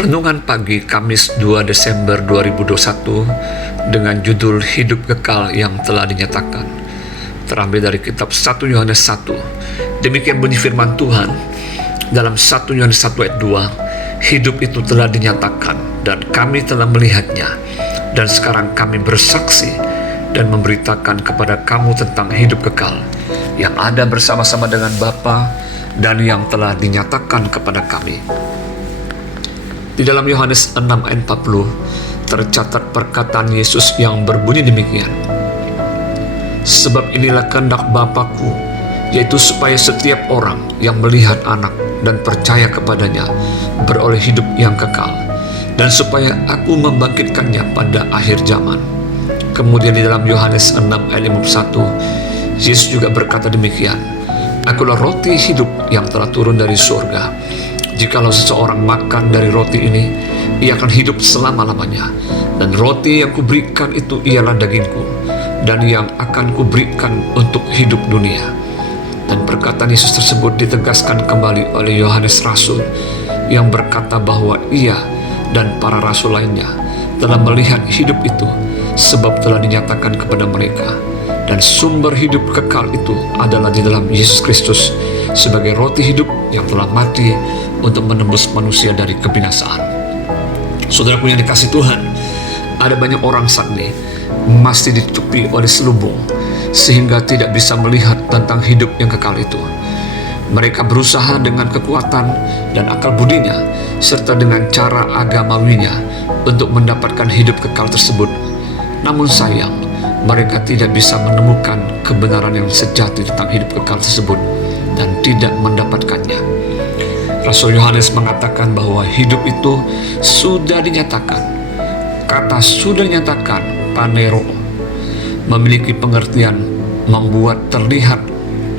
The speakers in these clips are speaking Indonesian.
Renungan pagi Kamis 2 Desember 2021 dengan judul Hidup Kekal yang telah dinyatakan. Terambil dari kitab 1 Yohanes 1. Demikian bunyi firman Tuhan dalam 1 Yohanes 1 ayat 2. Hidup itu telah dinyatakan dan kami telah melihatnya, dan sekarang kami bersaksi dan memberitakan kepada kamu tentang hidup kekal yang ada bersama-sama dengan Bapa dan yang telah dinyatakan kepada kami. Di dalam Yohanes 6 ayat 40 tercatat perkataan Yesus yang berbunyi demikian. Sebab inilah kehendak Bapa-Ku, yaitu supaya setiap orang yang melihat Anak dan percaya kepadanya beroleh hidup yang kekal, dan supaya Aku membangkitkannya pada akhir zaman. Kemudian di dalam Yohanes 6 ayat 51, Yesus juga berkata demikian. Akulah roti hidup yang telah turun dari surga. Jikalau seseorang makan dari roti ini, ia akan hidup selama-lamanya. Dan roti yang kuberikan itu ialah dagingku, dan yang akan kuberikan untuk hidup dunia. Dan perkataan Yesus tersebut ditegaskan kembali oleh Yohanes Rasul, yang berkata bahwa ia dan para rasul lainnya telah melihat hidup itu, sebab telah dinyatakan kepada mereka. Dan sumber hidup kekal itu adalah di dalam Yesus Kristus sebagai roti hidup yang telah mati untuk menembus manusia dari kebinasaan. Saudaraku yang dikasih Tuhan, ada banyak orang saat ini masih ditutupi oleh selubung sehingga tidak bisa melihat tentang hidup yang kekal itu. Mereka berusaha dengan kekuatan dan akal budinya serta dengan cara agamawinya untuk mendapatkan hidup kekal tersebut. Namun sayang, mereka tidak bisa menemukan kebenaran yang sejati tentang hidup kekal tersebut dan tidak mendapatkannya. Rasul Yohanes mengatakan bahwa hidup itu sudah dinyatakan. Kata sudah dinyatakan, panero, memiliki pengertian membuat terlihat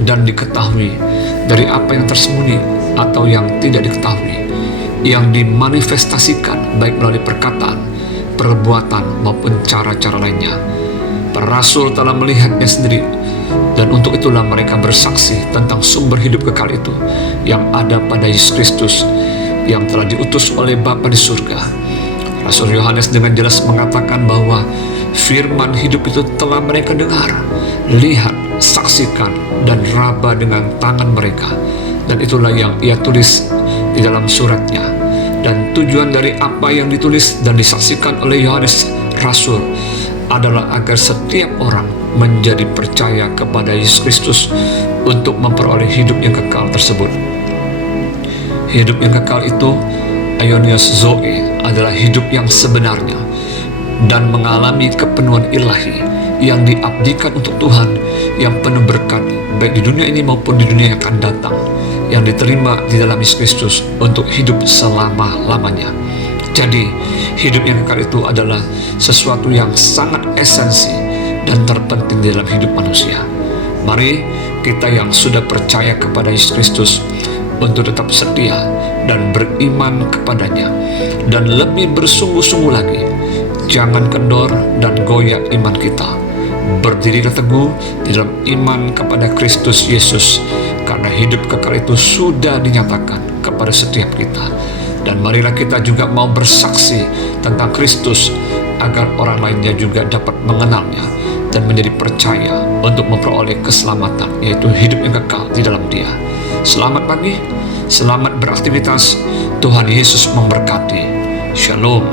dan diketahui dari apa yang tersembunyi atau yang tidak diketahui, yang dimanifestasikan baik melalui perkataan, perbuatan maupun cara-cara lainnya. Para rasul telah melihatnya sendiri, dan untuk itulah mereka bersaksi tentang sumber hidup kekal itu yang ada pada Yesus Kristus yang telah diutus oleh Bapa di surga. Rasul Yohanes dengan jelas mengatakan bahwa firman hidup itu telah mereka dengar, lihat, saksikan, dan raba dengan tangan mereka. Dan itulah yang ia tulis di dalam suratnya. Dan tujuan dari apa yang ditulis dan disaksikan oleh Yohanes Rasul adalah agar setiap orang menjadi percaya kepada Yesus Kristus untuk memperoleh hidup yang kekal tersebut. Hidup yang kekal itu, aionios zoe, adalah hidup yang sebenarnya dan mengalami kepenuhan ilahi yang diabdikan untuk Tuhan, yang penuh berkat baik di dunia ini maupun di dunia yang akan datang, yang diterima di dalam Yesus Kristus untuk hidup selama-lamanya. Jadi, hidup yang kekal itu adalah sesuatu yang sangat esensi dan terpenting di dalam hidup manusia. Mari kita yang sudah percaya kepada Yesus Kristus untuk tetap setia dan beriman kepadanya, dan lebih bersungguh-sungguh lagi. Jangan kendor dan goyah iman kita. Berdirilah teguh di dalam iman kepada Kristus Yesus, karena hidup kekal itu sudah dinyatakan kepada setiap kita. Dan marilah kita juga mau bersaksi tentang Kristus agar orang lainnya juga dapat mengenalnya dan menjadi percaya untuk memperoleh keselamatan, yaitu hidup yang kekal di dalam Dia. Selamat pagi, selamat beraktivitas. Tuhan Yesus memberkati. Shalom.